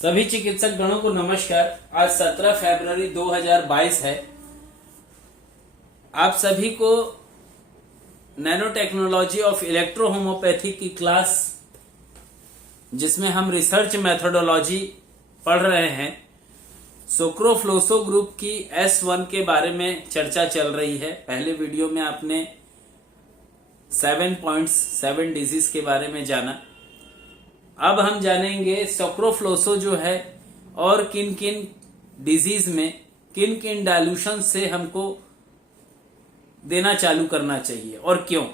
सभी चिकित्सक गणों को नमस्कार। आज 17 फरवरी 2022 है। आप सभी को nano technology of electro homeopathy की क्लास, जिसमें हम रिसर्च मेथोडोलॉजी पढ़ रहे हैं, सोक्रोफ्लोसो ग्रुप की S1 के बारे में चर्चा चल रही है। पहले वीडियो में आपने 7 पॉइंट्स 7 डिजीज के बारे में जाना। अब हम जानेंगे सोक्रोफ्लोसो जो है और किन किन डिजीज में किन किन डाइल्यूशन से हमको देना चालू करना चाहिए और क्यों।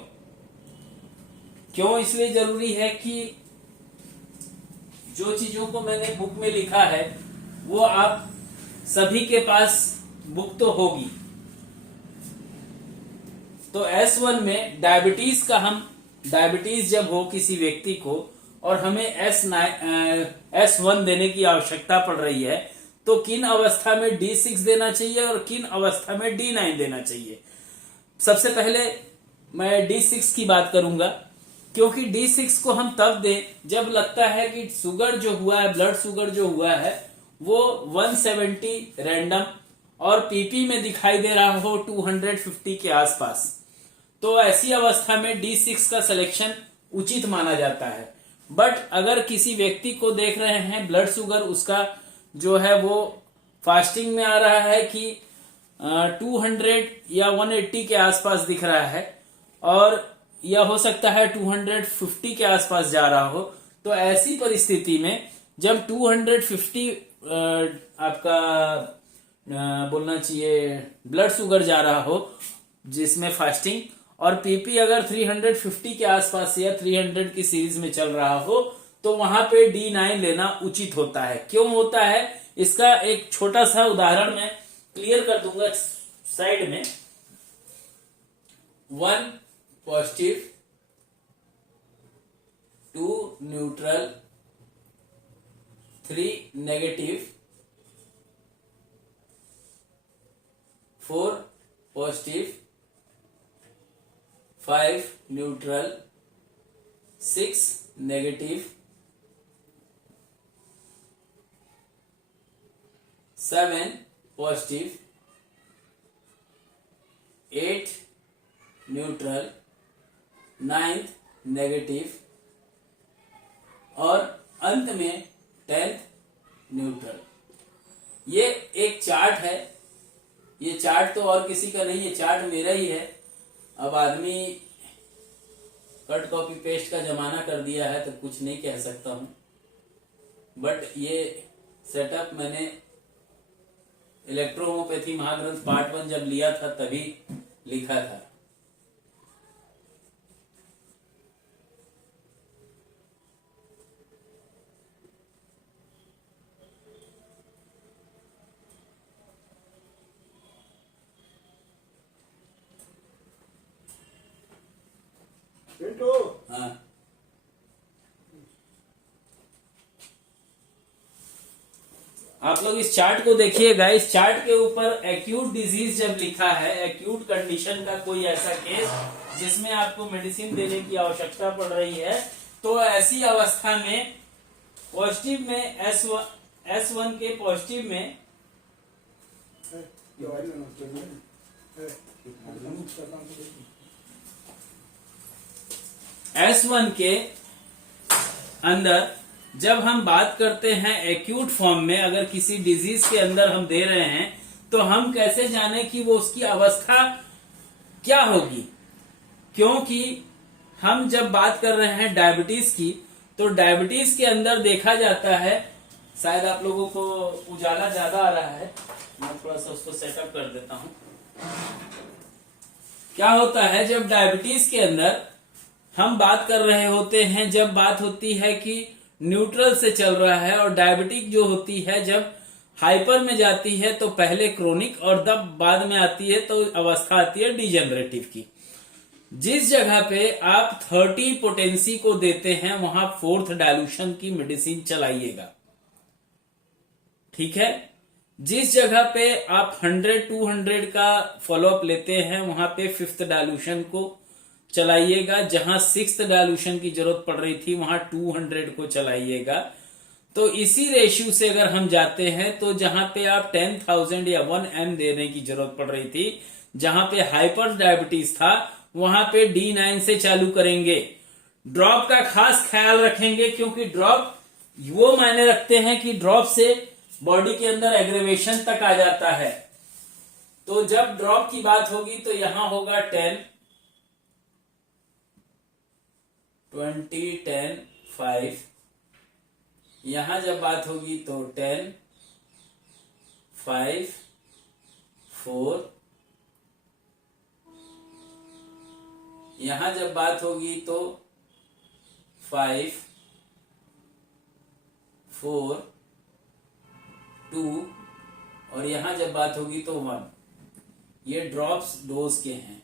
क्यों इसलिए जरूरी है कि जो चीजों को मैंने बुक में लिखा है वो आप सभी के पास बुक तो होगी। तो S1 में डायबिटीज जब हो किसी व्यक्ति को और हमें S1 देने की आवश्यकता पड़ रही है, तो किन अवस्था में D6 देना चाहिए और किन अवस्था में D9 देना चाहिए। सबसे पहले मैं D6 की बात करूंगा, क्योंकि D6 को हम तब दें जब लगता है कि शुगर जो हुआ है, ब्लड शुगर जो हुआ है वो 170 रैंडम और पीपी में दिखाई दे रहा हो 250 के आसपास। तो ऐसी अवस्था में D6 का सिलेक्शन उचित माना जाता है। बट अगर किसी व्यक्ति को देख रहे हैं ब्लड शुगर उसका जो है वो फास्टिंग में आ रहा है कि 200 या 180 के आसपास दिख रहा है और यह हो सकता है 250 के आसपास जा रहा हो, तो ऐसी परिस्थिति में जब 250 आपका बोलना चाहिए ब्लड शुगर जा रहा हो जिसमें फास्टिंग, और पीपी अगर 350 के आसपास या 300 की सीरीज में चल रहा हो, तो वहां पे D9 लेना उचित होता है। क्यों होता है इसका एक छोटा सा उदाहरण मैं क्लियर कर दूंगा साइड में। 1 positive, 2 neutral, 3 negative, 4 positive, 5 neutral, 6 negative, 7 positive, 8 neutral, 9 negative और अंत में 10 न्यूट्रल। ये एक चार्ट है। ये चार्ट तो और किसी का नहीं है, चार्ट मेरा ही है। अब आदमी कट कॉपी पेस्ट का जमाना कर दिया है तो कुछ नहीं कह सकता हूं, बट ये सेटअप मैंने इलेक्ट्रो होम्योपैथी महाग्रंथ पार्ट 1 जब लिया था तभी लिखा था। हाँ, आप लोग इस चार्ट को देखिएगा। इस चार्ट के ऊपर एक्यूट डिजीज जब लिखा है, एक्यूट कंडीशन का कोई ऐसा केस जिसमें आपको मेडिसिन देने की आवश्यकता पड़ रही है, तो ऐसी अवस्था में पॉजिटिव में S1 के पॉजिटिव में S1 के अंदर जब हम बात करते हैं एक्यूट फॉर्म में, अगर किसी डिजीज के अंदर हम दे रहे हैं तो हम कैसे जाने कि वो उसकी अवस्था क्या होगी। क्योंकि हम जब बात कर रहे हैं डायबिटीज की, तो डायबिटीज के अंदर देखा जाता है, शायद आप लोगों को उजाला ज्यादा आ रहा है, मैं थोड़ा सा उसको सेटअप कर देता हूं। क्या होता है जब डायबिटीज के अंदर हम बात कर रहे होते हैं, जब बात होती है कि न्यूट्रल से चल रहा है, और डायबिटिक जो होती है जब हाइपर में जाती है तो पहले क्रोनिक और तब बाद में आती है तो अवस्था आती है डिजेनरेटिव की। जिस जगह पे आप 30 पोटेंसी को देते हैं वहां 4th डाइल्यूशन की मेडिसिन चलाइएगा, ठीक है। जिस जगह पे आप 100-200 का फॉलोअप लेते हैं वहां पे 5th डाइल्यूशन को चलाइएगा। जहां 6th डाइल्यूशन की जरूरत पड़ रही थी वहां 200 को चलाइएगा। तो इसी रेशियो से अगर हम जाते हैं तो जहां पे आप 10,000 या 1 m देने की जरूरत पड़ रही थी, जहां पे हाइपर डायबिटीज था, वहां पे D9 से चालू करेंगे। ड्रॉप का खास ख्याल रखेंगे, क्योंकि ड्रॉप वो मायने रखते हैं कि ड्रॉप से बॉडी के अंदर एग्रेवेशन तक आ जाता है। तो जब ड्रॉप की बात होगी तो यहां होगा 10, 20, 10, 5। यहां जब बात होगी तो 10, 5, 4। यहां जब बात होगी तो 5, 4, 2 और यहां जब बात होगी तो 1। ये ड्रॉप्स डोज के हैं।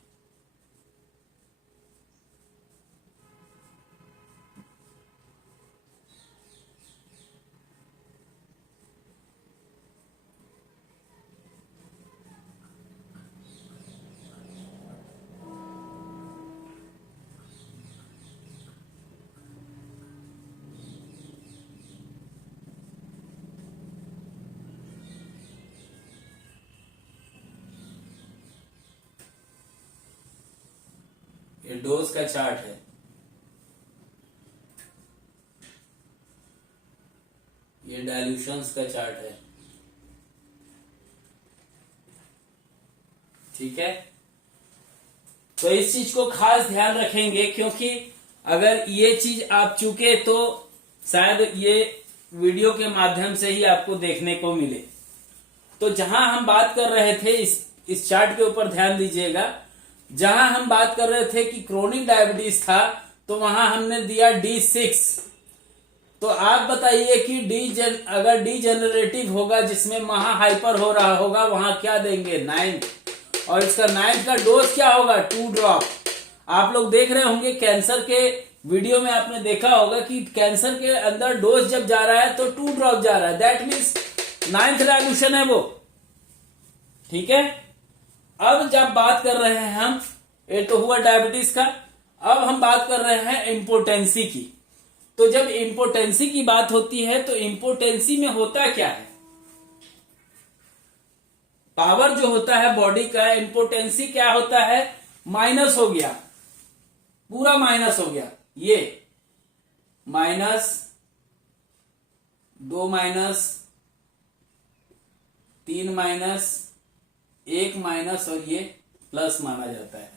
ये डोज का चार्ट है। ये डाइल्यूशंस का चार्ट है। ठीक है, तो इस चीज को खास ध्यान रखेंगे, क्योंकि अगर ये चीज आप चूके तो शायद ये वीडियो के माध्यम से ही आपको देखने को मिले। तो जहां हम बात कर रहे थे, इस चार्ट के ऊपर ध्यान दीजिएगा। जहां हम बात कर रहे थे कि क्रोनिक डायबिटीज था, तो वहां हमने दिया D6। तो आप बताइए कि अगर डीजेनरेटिव होगा, जिसमें महा हाइपर हो रहा होगा, वहां क्या देंगे? 9। और इसका 9 का डोज क्या होगा? 2 ड्रॉप। आप लोग देख रहे होंगे कैंसर के वीडियो में, आपने देखा होगा कि कैंसर के अंदर डोज जब जा रहा है तो 2 ड्रॉप जा रहा है। दैट मीन्स 9th डाइल्यूशन है वो। ठीक है, अब जब बात कर रहे हैं हम, ये तो हुआ डायबिटीज का। अब हम बात कर रहे हैं इम्पोर्टेंसी की। तो जब इम्पोर्टेंसी की बात होती है तो इम्पोर्टेंसी में होता क्या है? पावर जो होता है बॉडी का, इम्पोर्टेंसी क्या होता है? माइनस हो गया, पूरा माइनस हो गया। ये माइनस, 2 माइनस, 3 माइनस, 1 माइनस और ये प्लस माना जाता है।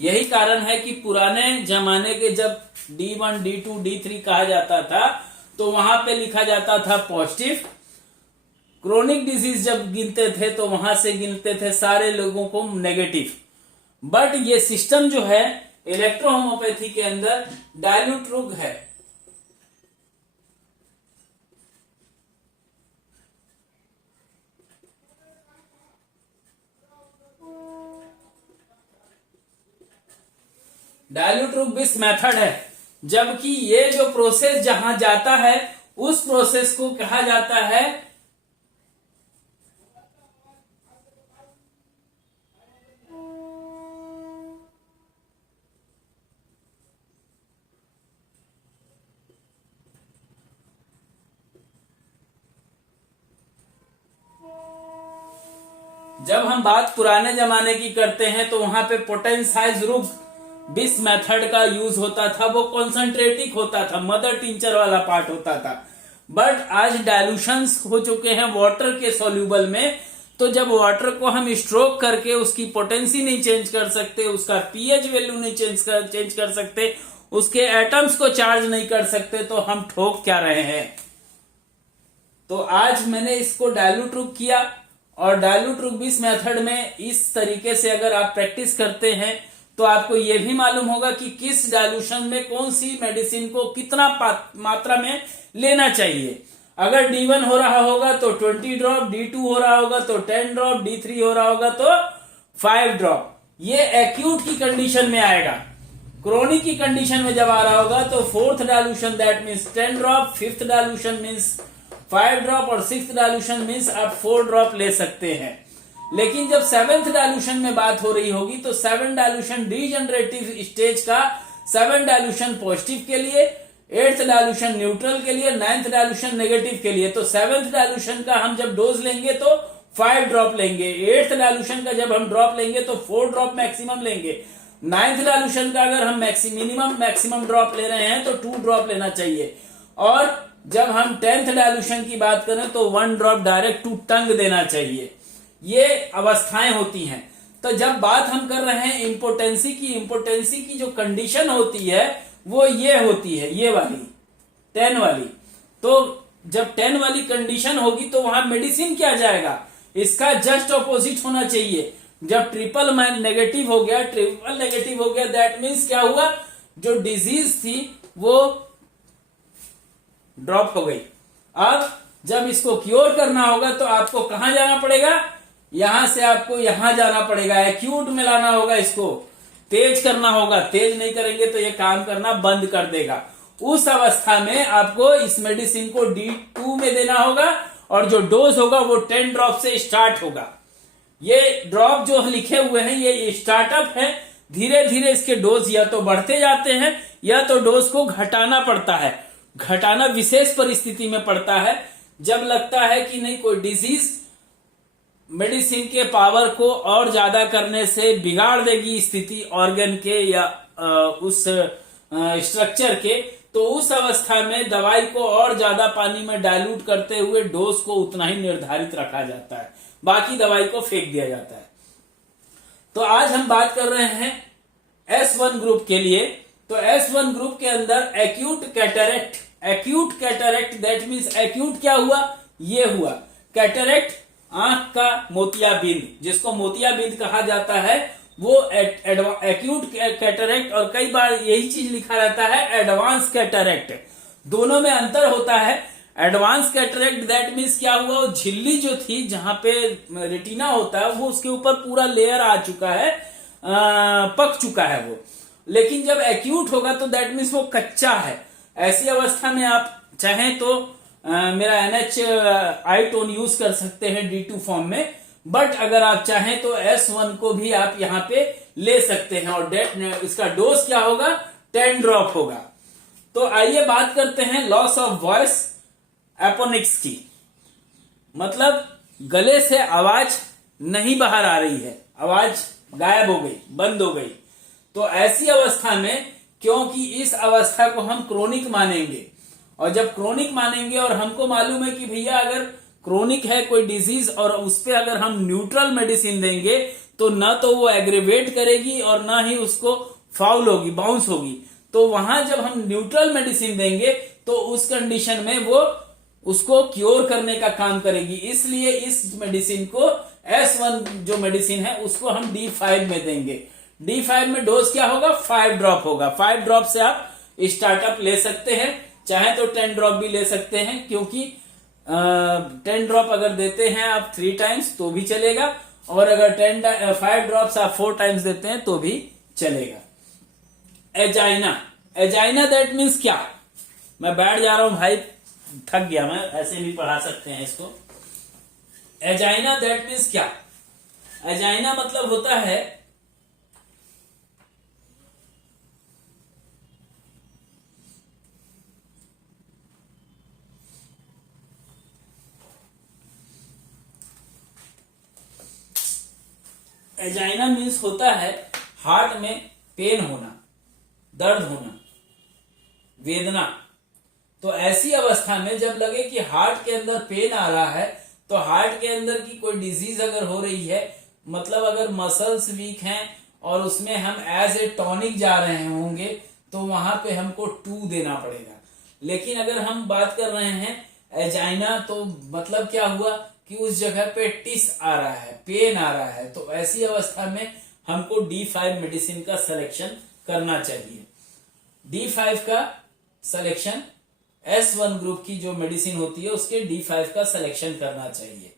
यही कारण है कि पुराने जमाने के जब D1, D2, D3 कहा जाता था, तो वहां पे लिखा जाता था पॉजिटिव। क्रोनिक डिजीज जब गिनते थे तो वहां से गिनते थे सारे लोगों को नेगेटिव। बट ये सिस्टम जो है इलेक्ट्रोहोमोपैथी के अंदर डायल्यूट रुग है। डायल्यूट रुग बिस मेथड है, जबकि ये जो प्रोसेस जहां जाता है उस प्रोसेस को कहा जाता है जब हम बात पुराने जमाने की करते हैं तो वहां पे पोटेंसाइज रुग बिस मेथड का यूज होता था। वो कॉन्सेंट्रेटिक होता था, मदर टिंचर वाला पार्ट होता था। बट आज डायल्यूशंस हो चुके हैं वाटर के सॉल्यूबल में। तो जब वाटर को हम स्ट्रोक करके उसकी पोटेंसी नहीं चेंज कर सकते, उसका पीएच वैल्यू नहीं चेंज कर सकते, उसके एटम्स को चार्ज नहीं कर सकते, तो हम ठोक क्या रहे हैं? तो आज मैंने इसको डायल्यूट रुग किया, और डायल्यूट रुग बिस मेथड में इस तरीके से अगर आप प्रैक्टिस करते हैं तो आपको यह भी मालूम होगा कि किस डायल्यूशन में कौन सी मेडिसिन को कितना मात्रा में लेना चाहिए। अगर D1 हो रहा होगा तो 20 ड्रॉप, D2 हो रहा होगा तो 10 ड्रॉप, D3 हो रहा होगा तो 5 ड्रॉप। ये एक्यूट की कंडीशन में आएगा। क्रोनिक की कंडीशन में जब आ रहा होगा तो 4th dilution that means 10 drop, 5th dilution means 5 drop और 6th डायल्यूशन मीन्स आप 4 ड्रॉप ले सकते हैं। लेकिन जब 7th डायल्यूशन में बात हो रही होगी तो 7 डायल्यूशन डीजनरेटिव स्टेज का 7 डायल्यूशन पॉजिटिव के लिए, 8th डायल्यूशन न्यूट्रल के लिए, 9th डायल्यूशन नेगेटिव के लिए। तो 7th डायल्यूशन का हम जब डोज लेंगे तो 5 ड्रॉप लेंगे, 8th डायल्यूशन का जब हम ड्रॉप लेंगे तो 4 ड्रॉप मैक्सिमम लेंगे, 9th डायल्यूशन का अगर हम मैक्सिमम ड्रॉप ले रहे हैं तो 2 ड्रॉप लेना चाहिए। और जब हम 10th डायल्यूशन की बात करें तो 1 ड्रॉप डायरेक्ट टू टंग देना चाहिए। ये अवस्थाएं होती हैं। तो जब बात हम कर रहे हैं इम्पोटेंसी की जो कंडीशन होती है वो ये होती है, ये वाली 10 वाली। तो जब 10 वाली कंडीशन होगी तो वहां मेडिसिन क्या जाएगा, इसका जस्ट ऑपोजिट होना चाहिए। जब ट्रिपल नेगेटिव हो गया दैट मीन्स क्या हुआ, जो डिजीज थी वो ड्रॉप हो गई। अब जब इसको क्योर करना होगा तो आपको कहां जाना पड़ेगा, यहां से आपको यहां जाना पड़ेगा, एक्यूट में लाना होगा, इसको तेज करना होगा। तेज नहीं करेंगे तो ये काम करना बंद कर देगा। उस अवस्था में आपको इस मेडिसिन को D2 में देना होगा और जो डोज होगा वो 10 ड्रॉप से स्टार्ट होगा। ये ड्रॉप जो लिखे हुए हैं ये स्टार्टअप है, धीरे धीरे इसके डोज या तो बढ़ते जाते हैं या तो डोज को घटाना पड़ता है। घटाना विशेष परिस्थिति में पड़ता है, जब लगता है कि नहीं कोई डिजीज मेडिसिन के पावर को और ज्यादा करने से बिगाड़ देगी स्थिति ऑर्गन के या उस स्ट्रक्चर के, तो उस अवस्था में दवाई को और ज्यादा पानी में डाइल्यूट करते हुए डोज को उतना ही निर्धारित रखा जाता है, बाकी दवाई को फेंक दिया जाता है। तो आज हम बात कर रहे हैं S1 ग्रुप के लिए। तो S1 ग्रुप के अंदर acute cataract that means acute क्या हुआ, ये हुआ कैटरेक्ट, आंख का मोतियाबिंद, जिसको मोतियाबिंद कहा जाता है, वो एक्यूट कैटरेक्ट, और कई बार यही चीज लिखा रहता है एडवांस कैटरेक्ट। दोनों में अंतर होता है। एडवांस कैटरेक्ट दैट मीन्स क्या हुआ, वो झिल्ली जो थी जहां पे रेटिना होता है वो उसके ऊपर पूरा लेयर आ चुका है, पक चुका है वो। लेकिन जब एक्यूट होगा तो दैट मीन्स वो कच्चा है। ऐसी अवस्था में आप चाहें तो मेरा NH आई टोन यूज कर सकते हैं D2 फॉर्म में, बट अगर आप चाहें तो S1 को भी आप यहां पे ले सकते हैं और इसका डोज क्या होगा, 10 ड्रॉप होगा। तो आइए बात करते हैं लॉस ऑफ वॉइस एपोनिक्स की, मतलब गले से आवाज नहीं बाहर आ रही है, आवाज गायब हो गई, बंद हो गई। तो ऐसी अवस्था में, क्योंकि इस अवस्था को हम क्रोनिक मानेंगे, और जब क्रोनिक मानेंगे और हमको मालूम है कि भैया अगर क्रोनिक है कोई डिजीज और उस पर अगर हम न्यूट्रल मेडिसिन देंगे तो ना तो वो एग्रेवेट करेगी और ना ही उसको फाउल होगी, बाउंस होगी। तो वहां जब हम न्यूट्रल मेडिसिन देंगे तो उस कंडीशन में वो उसको क्योर करने का काम करेगी। इसलिए इस मेडिसिन को S1 जो मेडिसिन है उसको हम D5 में देंगे। D5 में डोज क्या होगा, 5 ड्रॉप होगा। 5 ड्रॉप से आप स्टार्टअप ले सकते हैं, चाहे तो 10 ड्रॉप भी ले सकते हैं, क्योंकि 10 ड्रॉप अगर देते हैं आप 3 टाइम्स तो भी चलेगा, और अगर 5 ड्रॉप्स आप 4 टाइम्स देते हैं तो भी चलेगा। एजाइना दैट मीन्स क्या, मैं बैठ जा रहा हूं भाई, थक गया मैं, ऐसे भी पढ़ा सकते हैं इसको। एजाइना दैट मीन्स क्या, एजाइना मतलब होता है एजाइना मीन्स होता है हार्ट में पेन होना, दर्द होना, वेदना। तो ऐसी अवस्था में जब लगे कि हार्ट के अंदर पेन आ रहा है, तो हार्ट के अंदर की कोई डिजीज अगर हो रही है, मतलब अगर मसल्स वीक हैं और उसमें हम एज ए टॉनिक जा रहे होंगे तो वहां पे हमको 2 देना पड़ेगा। लेकिन अगर हम बात कर रहे हैं एजाइना, तो मतलब क्या हुआ कि उस जगह पे टिस आ रहा है, पेन आ रहा है, तो ऐसी अवस्था में हमको D5 मेडिसिन का सिलेक्शन करना चाहिए। D5 का सिलेक्शन S1 ग्रुप की जो मेडिसिन होती है उसके D5 का सिलेक्शन करना चाहिए।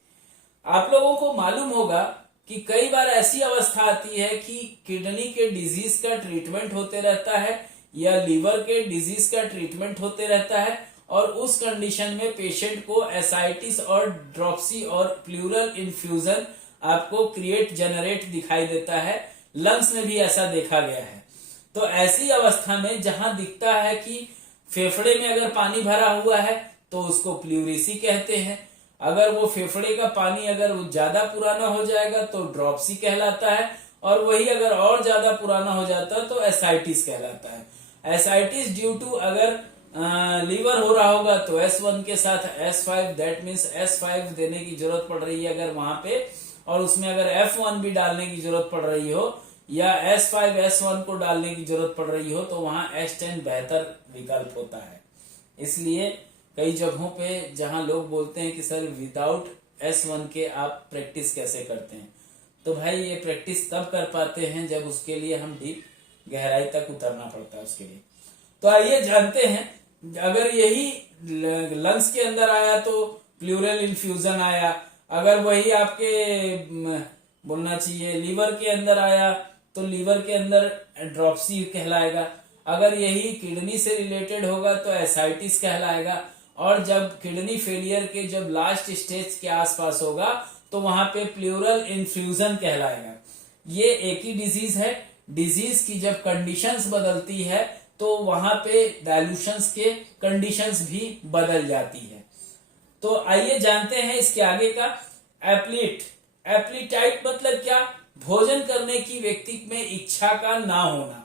आप लोगों को मालूम होगा कि कई बार ऐसी अवस्था आती है कि किडनी के डिजीज का ट्रीटमेंट होते रहता है या लीवर के डिजीज का ट्रीटमेंट होते रहता है, और उस कंडीशन में पेशेंट को एसाइटिस और ड्रॉप्सी और प्लूरल इन्फ्यूजन आपको जनरेट दिखाई देता है। लंग्स में भी ऐसा देखा गया है। तो ऐसी अवस्था में जहां दिखता है कि फेफड़े में अगर पानी भरा हुआ है तो उसको प्लूरेसी कहते हैं। अगर वो फेफड़े का पानी अगर ज्यादा पुराना हो जाएगा तो ड्रॉपसी कहलाता है, और वही अगर और ज्यादा पुराना हो जाता है तो एसाइटिस कहलाता है। एसाइटिस ड्यू टू अगर लीवर हो रहा होगा तो S1 के साथ S5, दैट मीन्स S5 देने की जरूरत पड़ रही है अगर वहां पे, और उसमें अगर F1 भी डालने की जरूरत पड़ रही हो या S5 S1 को डालने की जरूरत पड़ रही हो तो वहां S10 बेहतर विकल्प होता है। इसलिए कई जगहों पे जहां लोग बोलते हैं कि सर विदाउट S1 के आप प्रैक्टिस कैसे करते हैं, तो भाई ये प्रैक्टिस तब कर पाते हैं जब उसके लिए हम डीप गहराई तक उतरना पड़ता है उसके लिए। तो आइए जानते हैं, अगर यही लंग्स के अंदर आया तो प्लूरल इन्फ्यूजन आया, अगर वही आपके बोलना चाहिए लीवर के अंदर आया तो लीवर के अंदर ड्रॉपसी कहलाएगा, अगर यही किडनी से रिलेटेड होगा तो एसाइटिस कहलाएगा, और जब किडनी फेलियर के जब लास्ट स्टेज के आसपास होगा तो वहां पे प्लूरल इन्फ्यूजन कहलाएगा। ये एक ही डिजीज है। डिजीज की जब कंडीशंस बदलती है तो वहां पे डायल्यूशंस के कंडीशंस भी बदल जाती है। तो आइए जानते हैं इसके आगे का। एप्लीटाइट मतलब क्या? भोजन करने की व्यक्ति में इच्छा का ना होना।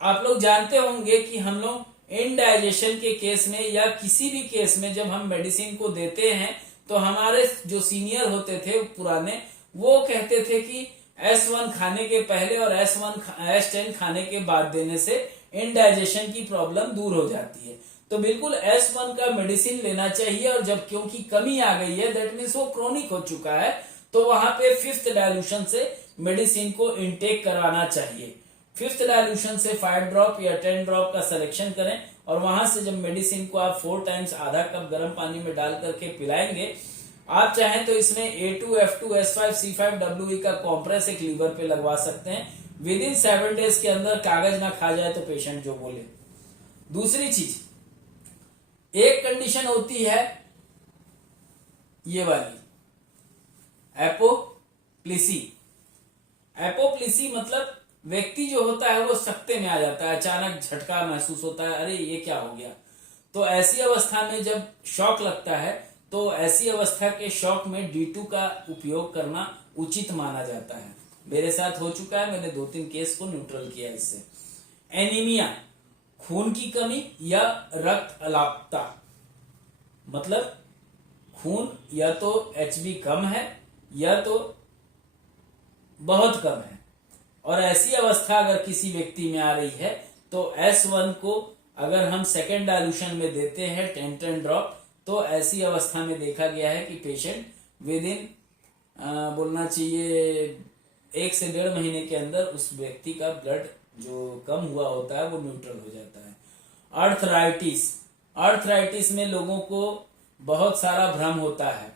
आप लोग जानते होंगे कि हम लोग इनडाइजेशन के केस में या किसी भी केस में जब हम मेडिसिन को देते हैं तो हमारे जो सीनियर होते थे पुराने, वो कहते थे कि S1 खाने के पहले और S10 खाने के बाद देने से इनडाइजेशन की प्रॉब्लम दूर हो जाती है। तो बिल्कुल S1 का मेडिसिन लेना चाहिए, और जब क्योंकि कमी आ गई है दैट मीन्स वो क्रोनिक हो चुका है तो वहां पे 5th डायल्यूशन से मेडिसिन को इनटेक करवाना चाहिए। 5th डायल्यूशन से 5 ड्रॉप या 10 ड्रॉप का सिलेक्शन करें, और वहां से जब मेडिसिन को आप 4 टाइम्स आधा कप गर्म पानी में डाल करके पिलाएंगे, आप चाहें तो इसमें A2, F2, S5, C5, WE का कॉम्प्रेस एक लीवर पे लगवा सकते हैं। विद इन 7 डेज के अंदर कागज ना खा जाए तो पेशेंट जो बोले। दूसरी चीज, एक कंडीशन होती है ये वाली एपोप्लेसी। एपोप्लेसी मतलब व्यक्ति जो होता है वो सकते में आ जाता है, अचानक झटका महसूस होता है, अरे ये क्या हो गया। तो ऐसी अवस्था में जब शॉक लगता है तो ऐसी अवस्था के शॉक में D2 का उपयोग करना उचित माना जाता है। मेरे साथ हो चुका है, मैंने 2-3 केस को न्यूट्रल किया इससे। एनीमिया, खून की कमी या रक्त अलापता, मतलब खून या तो HB कम है या तो बहुत कम है, और ऐसी अवस्था अगर किसी व्यक्ति में आ रही है तो S1 को अगर हम सेकेंड डायल्यूशन में देते हैं 10 ड्रॉप, तो ऐसी अवस्था में देखा गया है कि पेशेंट विद इन बोलना चाहिए 1 से 1.5 महीने के अंदर उस व्यक्ति का ब्लड जो कम हुआ होता है वो न्यूट्रल हो जाता है। अर्थराइटिस में लोगों को बहुत सारा भ्रम होता है,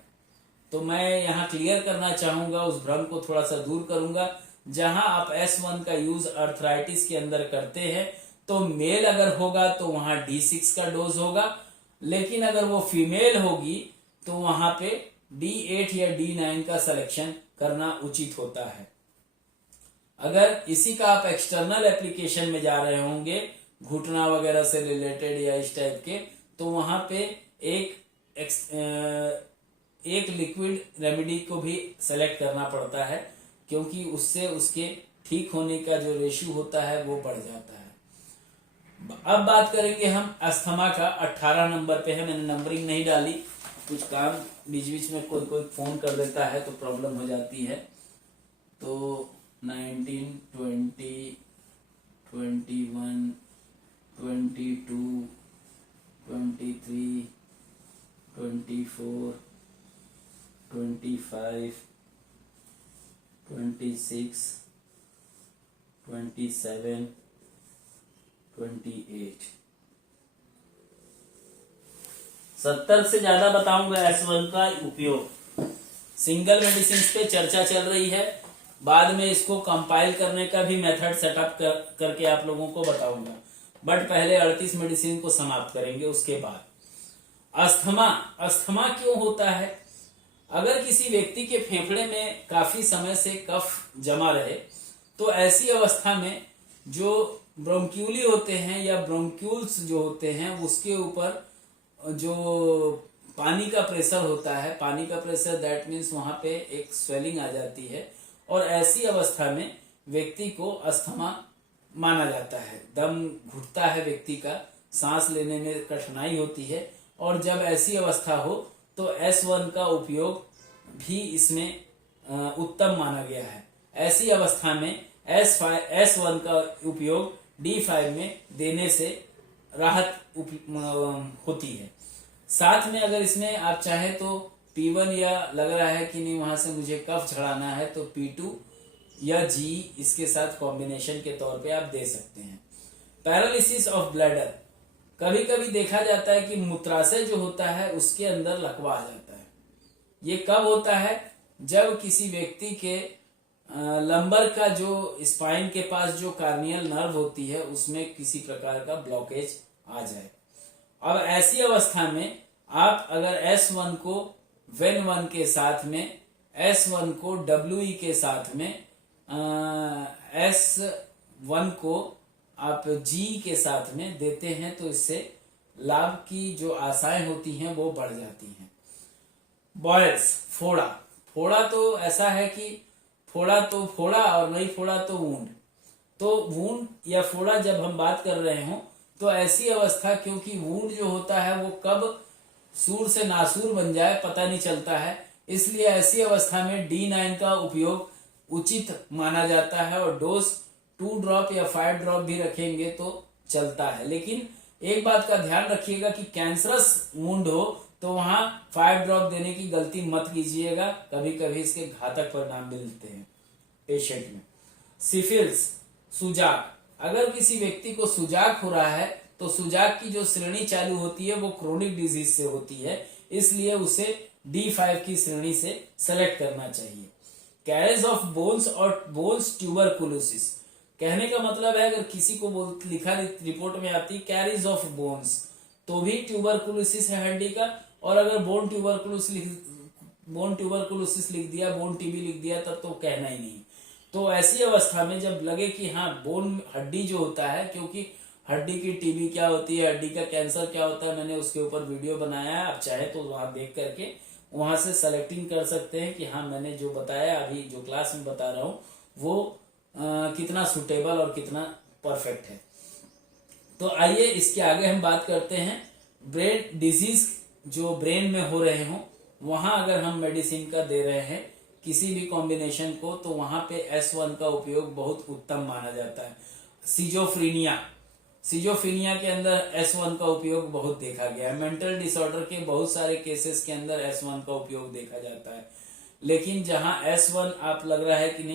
तो मैं यहाँ क्लियर करना चाहूंगा, उस भ्रम को थोड़ा सा दूर करूंगा। जहां आप S1 का यूज अर्थराइटिस के अंदर करते हैं तो मेल अगर होगा तो वहां D6 का डोज होगा, लेकिन अगर वो फीमेल होगी तो वहां पे D8 या D9 का सिलेक्शन करना उचित होता है। अगर इसी का आप एक्सटर्नल एप्लीकेशन में जा रहे होंगे घुटना वगैरह से रिलेटेड या इस टाइप के, तो वहां पे एक लिक्विड रेमेडी को भी सेलेक्ट करना पड़ता है, क्योंकि उससे उसके ठीक होने का जो रेशियो होता है वो बढ़ जाता है। अब बात करेंगे हम अस्थमा का। 18 नंबर पे है, मैंने नंबरिंग नहीं डाली, कुछ काम बीच बीच में कोई फोन कर देता है तो प्रॉब्लम हो जाती है। तो 19, 20, 21, 22, 23, 24, 25, 26, 27, 28, 70 से ज्यादा बताऊंगा S1 का उपयोग। सिंगल मेडिसिन पे चर्चा चल रही है, बाद में इसको कंपाइल करने का भी मेथड सेटअप करके आप लोगों को बताऊंगा, बट पहले 38 मेडिसिन को समाप्त करेंगे उसके बाद। अस्थमा क्यों होता है? अगर किसी व्यक्ति के फेफड़े में काफी समय से कफ जमा रहे तो ऐसी अवस्था में जो ब्रोंक्यूली होते हैं या ब्रोंक्यूल्स जो होते हैं उसके ऊपर जो पानी का प्रेशर होता है, पानी का प्रेशर दैट मीन्स वहां पे एक स्वेलिंग आ जाती है और ऐसी अवस्था में व्यक्ति को अस्थमा माना जाता है। दम घुटता है व्यक्ति का, सांस लेने में कठिनाई होती है और जब ऐसी अवस्था हो तो S1 का उपयोग भी इसमें उत्तम माना गया है। ऐसी अवस्था में S1 का उपयोग D5 में देने से राहत होती है। साथ में अगर इसमें आप चाहे तो P1 या लग रहा है कि नहीं वहां से मुझे कफ झड़ाना है तो P2 या G इसके साथ कॉम्बिनेशन के तौर पे आप दे सकते हैं। पैरालिसिस ऑफ ब्लैडर, कभी कभी देखा जाता है कि मूत्राशय जो होता है उसके अंदर लकवा आ जाता है। ये कब होता है? जब किसी व्यक्ति के लंबर का जो स्पाइन के पास जो कार्नियल नर्व होती है उसमें किसी प्रकार का ब्लॉकेज आ जाए। अब ऐसी अवस्था में आप अगर S1 को VEN1 के साथ में, S1 को WE के साथ में, S1 को आप G के साथ में देते हैं तो इससे लाभ की जो आशाएं होती हैं वो बढ़ जाती हैं। बॉयल्स, फोड़ा, फोड़ा तो ऐसा है कि फोड़ा तो फोड़ा और नहीं फोड़ा तो वूंड। तो वूंड या फोड़ा जब हम बात कर रहे हो तो ऐसी अवस्था, क्योंकि वूंड जो होता है वो कब सूर से नासूर बन जाए पता नहीं चलता है, इसलिए ऐसी अवस्था में D9 का उपयोग उचित माना जाता है और डोज 2 ड्रॉप या 5 ड्रॉप भी रखेंगे तो चलता है। लेकिन एक बात का ध्यान रखिएगा कि कैंसरस वुंड हो तो वहां 5 ड्रॉप देने की गलती मत कीजिएगा, कभी कभी इसके घातक परिणाम मिलते हैं पेशेंट में। सिफिल्स, सुजाक, अगर किसी व्यक्ति को सुजाक हो रहा है तो सुजाक की जो श्रेणी चालू होती है वो क्रोनिक डिजीज से होती है, इसलिए उसे D5 की श्रेणी से सेलेक्ट करना चाहिए। कैरेज ऑफ बोन्स और बोन्स ट्यूबरकुलोसिस, कहने का मतलब है अगर किसी को लिखा रिपोर्ट में आती कैरेज ऑफ बोन्स तो भी ट्यूबरकुलोसिस है हड्डी का, और अगर बोन ट्यूबरकुलोसिस लिख दिया, बोन टीबी लिख दिया तब तो कहना ही नहीं। तो ऐसी अवस्था में जब लगे कि हाँ बोन हड्डी जो होता है, क्योंकि हड्डी की टीबी क्या होती है, हड्डी का कैंसर क्या होता है, मैंने उसके ऊपर वीडियो बनाया है, आप चाहे तो वहां देख करके वहां से सेलेक्टिंग कर सकते हैं कि हाँ मैंने जो बताया अभी जो क्लास में बता रहा हूँ वो कितना सुटेबल और कितना परफेक्ट है। तो आइए इसके आगे हम बात करते हैं ब्रेन डिजीज जो ब्रेन में हो रहे हो, वहां अगर हम मेडिसिन का दे रहे हैं किसी भी कॉम्बिनेशन को तो वहां पे S1 का उपयोग बहुत उत्तम माना जाता है। सिजोफ्रीनिया के अंदर S1 का उपयोग बहुत देखा गया है। मेंटल डिसऑर्डर के बहुत सारे केसेस के अंदर S1 का उपयोग देखा जाता है, लेकिन जहां S1 आप लग रहा है कि नहीं